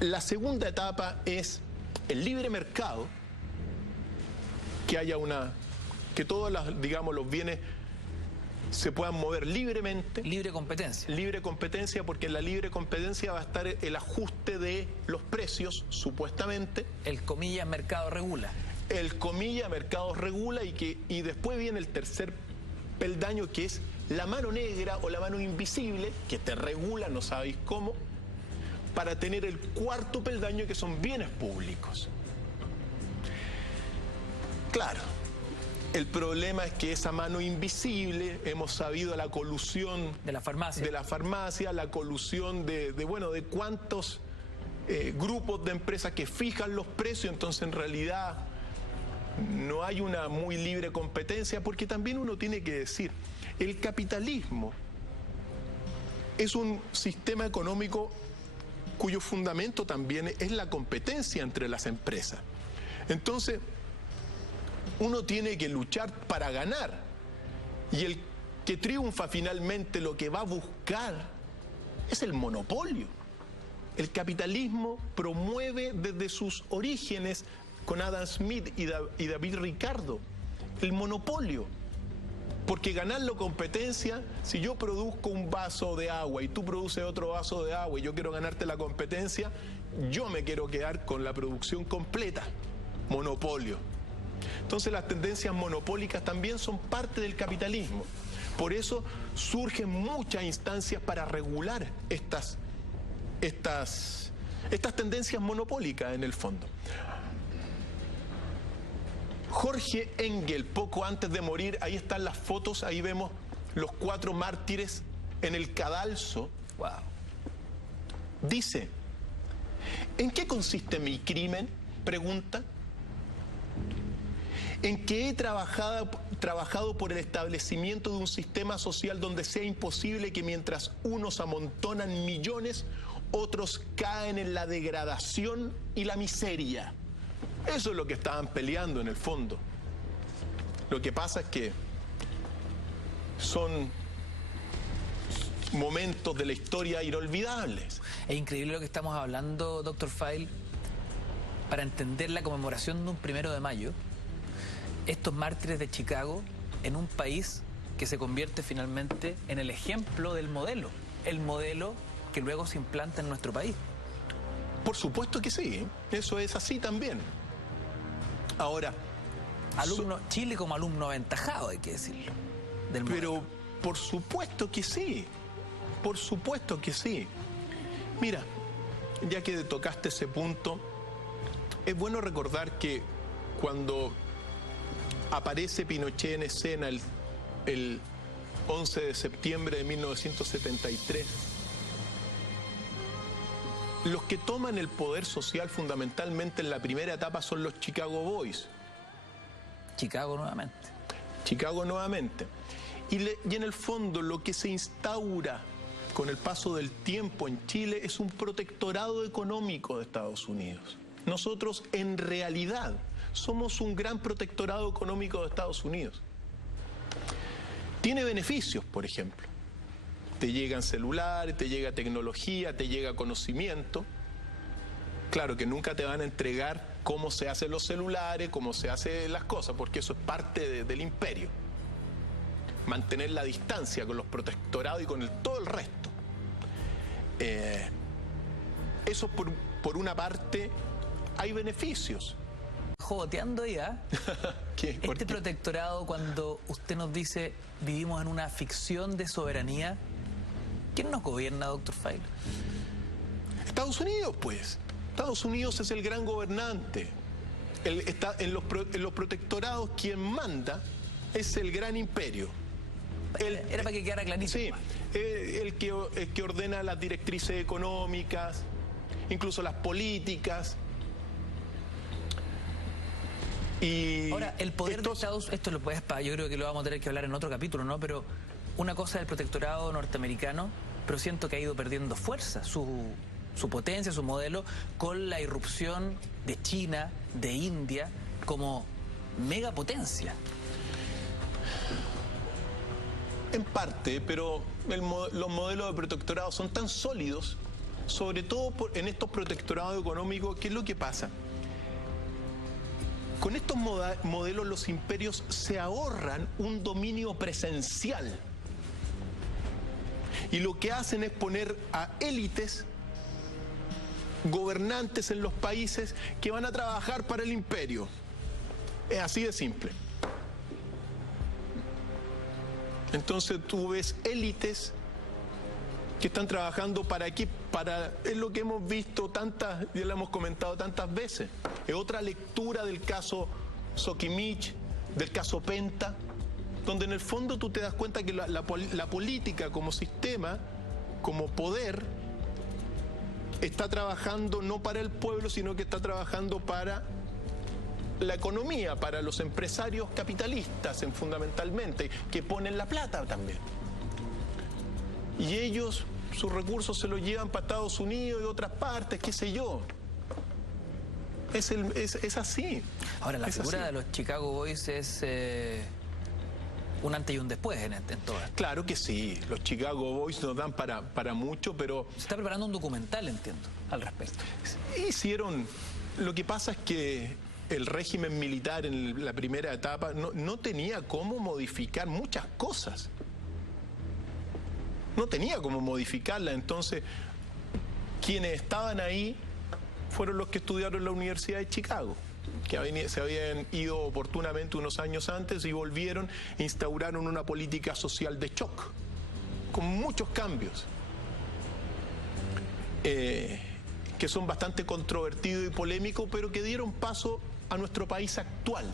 La segunda etapa es el libre mercado. que haya que todos digamos, los bienes se puedan mover libremente. Libre competencia. Libre competencia, porque en la libre competencia va a estar el ajuste de los precios, supuestamente. El comillas mercado regula. El comillas mercado regula y después viene el tercer peldaño, que es la mano negra o la mano invisible, que te regula, no sabéis cómo, para tener el cuarto peldaño, que son bienes públicos. Claro. El problema es que esa mano invisible, hemos sabido la colusión de la farmacia, la colusión de cuántos grupos de empresas que fijan los precios, entonces en realidad no hay una muy libre competencia, porque también uno tiene que decir, el capitalismo es un sistema económico cuyo fundamento también es la competencia entre las empresas. Entonces, uno tiene que luchar para ganar, y el que triunfa finalmente lo que va a buscar es el monopolio. El capitalismo promueve desde sus orígenes, con Adam Smith y David Ricardo, el monopolio. Porque ganar la competencia, si yo produzco un vaso de agua y tú produces otro vaso de agua y yo quiero ganarte la competencia, yo me quiero quedar con la producción completa. Monopolio. Entonces las tendencias monopólicas también son parte del capitalismo. Por eso surgen muchas instancias para regular estas tendencias monopólicas en el fondo. Jorge Engel, poco antes de morir, ahí están las fotos, ahí vemos los 4 mártires en el cadalso. Wow. Dice, ¿en qué consiste mi crimen? Pregunta. En que he trabajado por el establecimiento de un sistema social donde sea imposible que mientras unos amontonan millones, otros caen en la degradación y la miseria. Eso es lo que estaban peleando en el fondo. Lo que pasa es que son momentos de la historia inolvidables. Es increíble lo que estamos hablando, Dr. File, para entender la conmemoración de un 1 de mayo. Estos mártires de Chicago en un país que se convierte finalmente en el ejemplo del modelo, el modelo que luego se implanta en nuestro país. Por supuesto que sí, eso es así también. Ahora, Chile como alumno aventajado, hay que decirlo, del modelo. Pero por supuesto que sí, por supuesto que sí. Mira, ya que tocaste ese punto, es bueno recordar que cuando aparece Pinochet en escena el 11 de septiembre de 1973, los que toman el poder social fundamentalmente en la primera etapa son los Chicago Boys. Chicago nuevamente. Chicago nuevamente. Y en el fondo lo que se instaura con el paso del tiempo en Chile es un protectorado económico de Estados Unidos. Nosotros en realidad somos un gran protectorado económico de Estados Unidos. Tiene beneficios, por ejemplo. Te llegan celulares, te llega tecnología, te llega conocimiento. Claro que nunca te van a entregar cómo se hacen los celulares, cómo se hacen las cosas, porque eso es parte del imperio. Mantener la distancia con los protectorados y con todo el resto. Eso por una parte hay beneficios. Joteando ya, este protectorado, cuando usted nos dice vivimos en una ficción de soberanía, ¿quién nos gobierna, Dr. File? Estados Unidos, pues. Estados Unidos es el gran gobernante. En los protectorados quien manda es el gran imperio. Era para que quedara clarísimo. Sí, el que ordena las directrices económicas, incluso las políticas. Y ahora, el poder de Estados Unidos, yo creo que lo vamos a tener que hablar en otro capítulo, ¿no? Pero una cosa es el protectorado norteamericano, pero siento que ha ido perdiendo fuerza, su potencia, su modelo, con la irrupción de China, de India, como megapotencia. En parte, pero los modelos de protectorado son tan sólidos, sobre todo en estos protectorados económicos. ¿Qué es lo que pasa? Con estos modelos los imperios se ahorran un dominio presencial y lo que hacen es poner a élites gobernantes en los países que van a trabajar para el imperio. Es así de simple. Entonces tú ves élites que están trabajando para aquí, es lo que hemos visto ya lo hemos comentado tantas veces. Es otra lectura del caso Sokimich, del caso Penta, donde en el fondo tú te das cuenta que la política como sistema, como poder, está trabajando no para el pueblo, sino que está trabajando para la economía, para los empresarios capitalistas, fundamentalmente, que ponen la plata también. Y ellos, sus recursos se los llevan para Estados Unidos y otras partes, qué sé yo. Es así. Ahora, la figura de los Chicago Boys es un antes y un después en todo esto. Claro que sí, los Chicago Boys nos dan para mucho, pero... Se está preparando un documental, entiendo, al respecto. Lo que pasa es que el régimen militar en la primera etapa no tenía cómo modificar muchas cosas. No tenía cómo modificarla, entonces quienes estaban ahí fueron los que estudiaron en la Universidad de Chicago, que se habían ido oportunamente unos años antes y volvieron e instauraron una política social de shock, con muchos cambios, que son bastante controvertidos y polémicos, pero que dieron paso a nuestro país actual,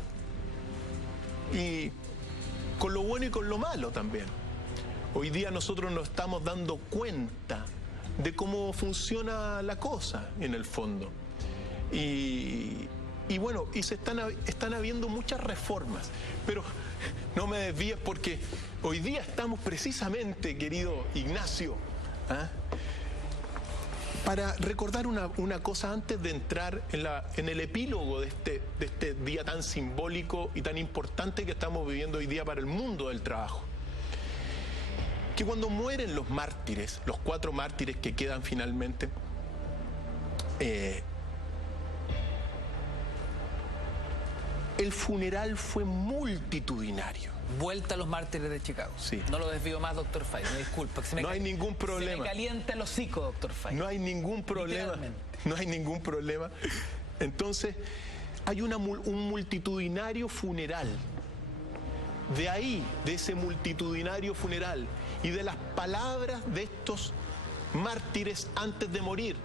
y con lo bueno y con lo malo también. Hoy día nosotros nos estamos dando cuenta de cómo funciona la cosa en el fondo. Y bueno, se están habiendo muchas reformas, pero no me desvíes porque hoy día estamos precisamente, querido Ignacio, para recordar una cosa antes de entrar en el epílogo de este día tan simbólico y tan importante que estamos viviendo hoy día para el mundo del trabajo. Que cuando mueren los mártires, los 4 mártires que quedan finalmente, el funeral fue multitudinario. Vuelta a los mártires de Chicago. Sí. No lo desvío más, doctor Fay, me disculpa. No hay ningún problema. Se me calienta el hocico, doctor Fay. No hay ningún problema. No hay ningún problema. Entonces, hay un multitudinario funeral. De ahí, de ese multitudinario funeral y de las palabras de estos mártires antes de morir,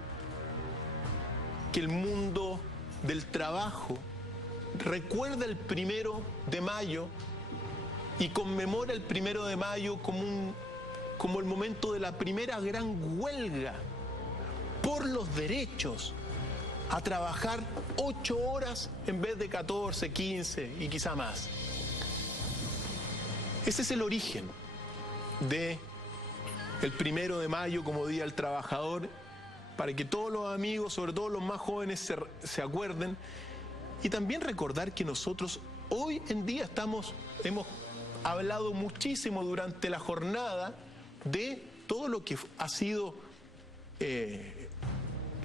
que el mundo del trabajo recuerda el 1 de mayo y conmemora el 1 de mayo como el momento de la primera gran huelga por los derechos a trabajar 8 horas en vez de 14, 15 y quizá más. Ese es el origen de el 1 de mayo como Día del Trabajador, para que todos los amigos, sobre todo los más jóvenes, se acuerden, y también recordar que nosotros hoy en día hemos hablado muchísimo durante la jornada de todo lo que ha sido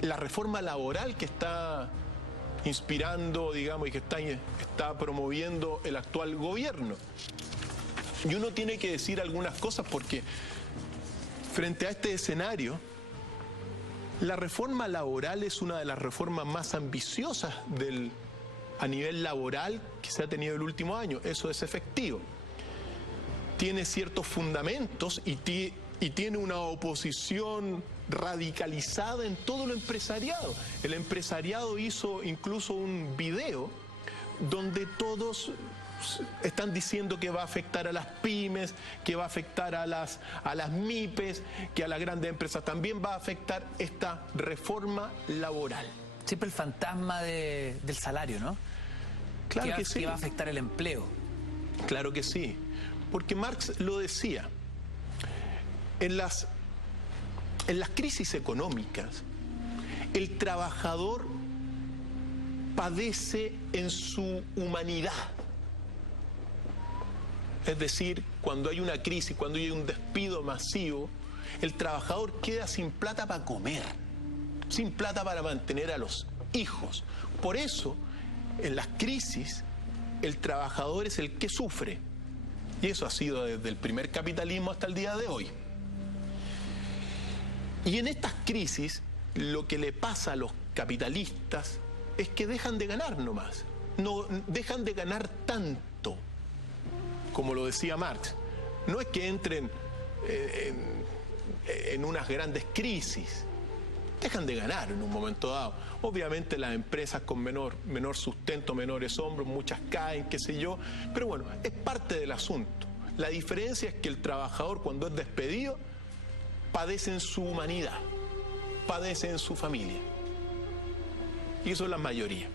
la reforma laboral que está inspirando, digamos, y que está promoviendo el actual gobierno. Y uno tiene que decir algunas cosas porque frente a este escenario, la reforma laboral es una de las reformas más ambiciosas a nivel laboral que se ha tenido el último año. Eso es efectivo. Tiene ciertos fundamentos y tiene una oposición radicalizada en todo lo empresariado. El empresariado hizo incluso un video donde todos están diciendo que va a afectar a las pymes, que va a afectar a las MIPES, que a las grandes empresas también va a afectar esta reforma laboral. Siempre el fantasma del salario, ¿no? Claro que sí. Que va a afectar el empleo. Claro que sí, porque Marx lo decía. En las crisis económicas, el trabajador padece en su humanidad. Es decir, cuando hay una crisis, cuando hay un despido masivo, el trabajador queda sin plata para comer, sin plata para mantener a los hijos. Por eso en las crisis, el trabajador es el que sufre. Y eso ha sido desde el primer capitalismo hasta el día de hoy. Y en estas crisis, lo que le pasa a los capitalistas es que dejan de ganar nomás. No dejan de ganar tanto, como lo decía Marx. No es que entren en unas grandes crisis. Dejan de ganar en un momento dado. Obviamente las empresas con menor sustento, menores hombros, muchas caen, qué sé yo. Pero bueno, es parte del asunto. La diferencia es que el trabajador, cuando es despedido, padece en su humanidad, padece en su familia. Y eso es la mayoría.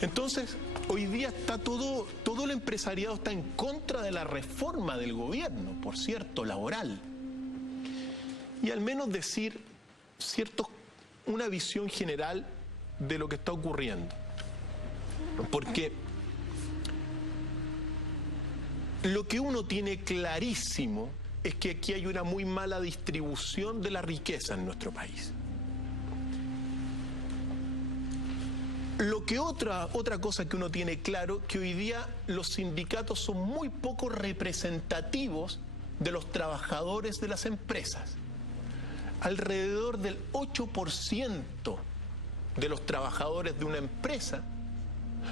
Entonces, hoy día está todo el empresariado está en contra de la reforma del gobierno, por cierto, laboral. Y al menos decir una visión general de lo que está ocurriendo. Porque lo que uno tiene clarísimo es que aquí hay una muy mala distribución de la riqueza en nuestro país. Lo que otra cosa que uno tiene claro, que hoy día los sindicatos son muy poco representativos de los trabajadores de las empresas. Alrededor del 8% de los trabajadores de una empresa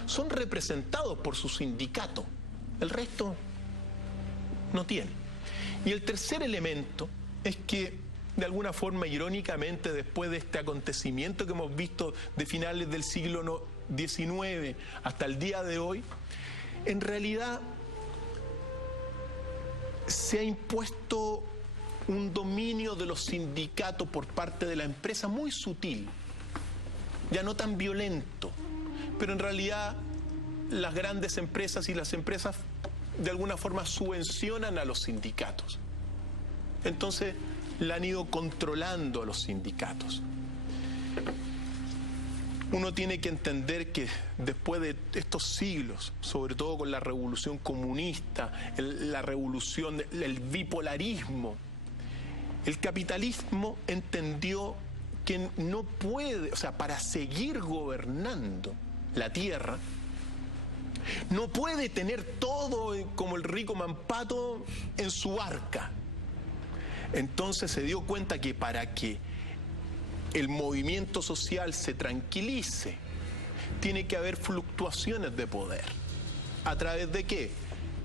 son representados por su sindicato. El resto no tiene. Y el tercer elemento es que, de alguna forma, irónicamente, después de este acontecimiento que hemos visto de finales del siglo XIX hasta el día de hoy, en realidad se ha impuesto un dominio de los sindicatos por parte de la empresa muy sutil, ya no tan violento, pero en realidad las grandes empresas y las empresas de alguna forma subvencionan a los sindicatos. Entonces la han ido controlando a los sindicatos. Uno tiene que entender que después de estos siglos, sobre todo con la revolución comunista, la revolución, el bipolarismo, el capitalismo entendió que no puede, o sea, para seguir gobernando la tierra, no puede tener todo como el rico Mampato en su arca. Entonces se dio cuenta que para que el movimiento social se tranquilice, tiene que haber fluctuaciones de poder. ¿A través de qué?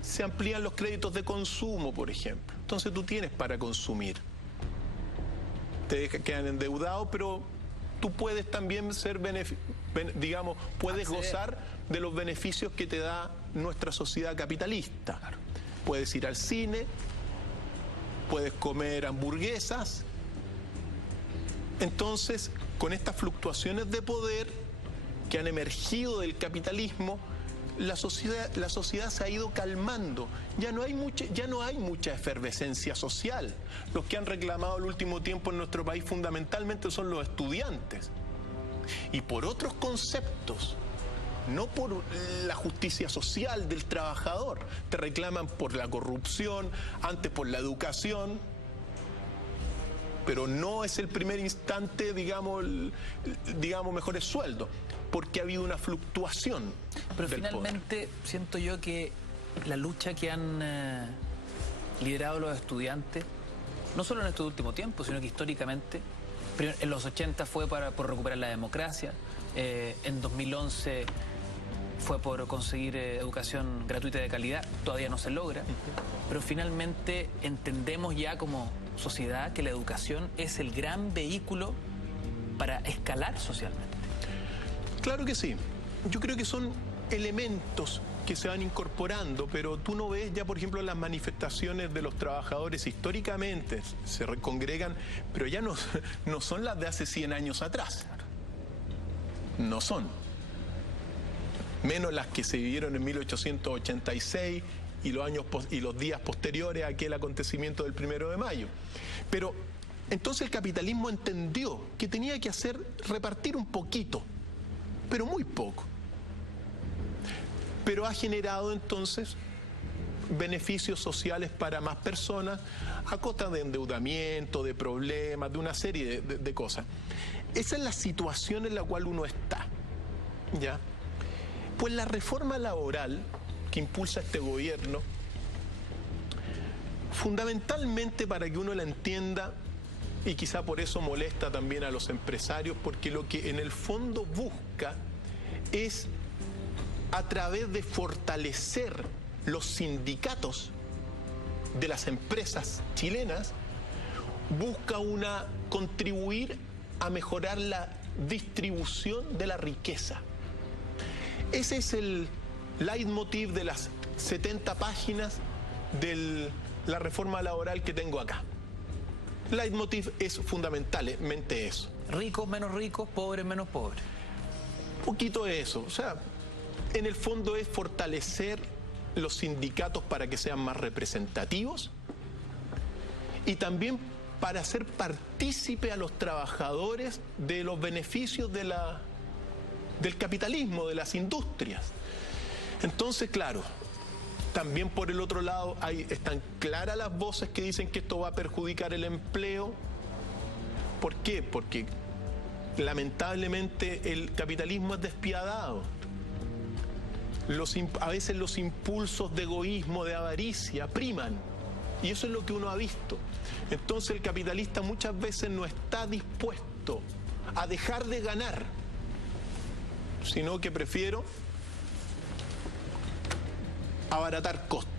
Se amplían los créditos de consumo, por ejemplo. Entonces tú tienes para consumir. Te quedan endeudados, pero tú puedes también ser, puedes gozar de los beneficios que te da nuestra sociedad capitalista. Puedes ir al cine, puedes comer hamburguesas. Entonces, con estas fluctuaciones de poder que han emergido del capitalismo, la sociedad se ha ido calmando. Ya no hay mucha efervescencia social. Los que han reclamado el último tiempo en nuestro país fundamentalmente son los estudiantes. Y por otros conceptos, no por la justicia social del trabajador. Te reclaman por la corrupción, antes por la educación, pero no es el primer instante, digamos mejores sueldos, porque ha habido una fluctuación. Pero finalmente siento yo que la lucha que han liderado los estudiantes, no solo en este último tiempo, sino que históricamente, en los 80 fue por recuperar la democracia, en 2011 fue por conseguir educación gratuita de calidad, todavía no se logra, pero finalmente entendemos ya como sociedad que la educación es el gran vehículo para escalar socialmente. Claro que sí. Yo creo que son elementos que se van incorporando, pero tú no ves ya, por ejemplo, las manifestaciones de los trabajadores históricamente, se congregan, pero ya no son las de hace 100 años atrás. No son. Menos las que se vivieron en 1886 y los días posteriores a aquel acontecimiento del 1 de mayo. Pero entonces el capitalismo entendió que tenía que repartir un poquito, pero muy poco. Pero ha generado entonces beneficios sociales para más personas a costa de endeudamiento, de problemas, de una serie de cosas. Esa es la situación en la cual uno está, ¿ya? Pues la reforma laboral que impulsa este gobierno, fundamentalmente para que uno la entienda, y quizá por eso molesta también a los empresarios, porque lo que en el fondo busca es, a través de fortalecer los sindicatos de las empresas chilenas, busca contribuir a mejorar la distribución de la riqueza. Ese es el leitmotiv de las 70 páginas de la reforma laboral que tengo acá. Leitmotiv es fundamentalmente eso. Ricos menos ricos, pobres menos pobres. Un poquito de eso. O sea, en el fondo es fortalecer los sindicatos para que sean más representativos y también para hacer partícipe a los trabajadores de los beneficios del capitalismo, de las industrias. Entonces, claro, también por el otro lado están claras las voces que dicen que esto va a perjudicar el empleo. ¿Por qué? Porque lamentablemente el capitalismo es despiadado. A veces los impulsos de egoísmo, de avaricia, priman. Y eso es lo que uno ha visto. Entonces el capitalista muchas veces no está dispuesto a dejar de ganar, sino que prefiero abaratar costos.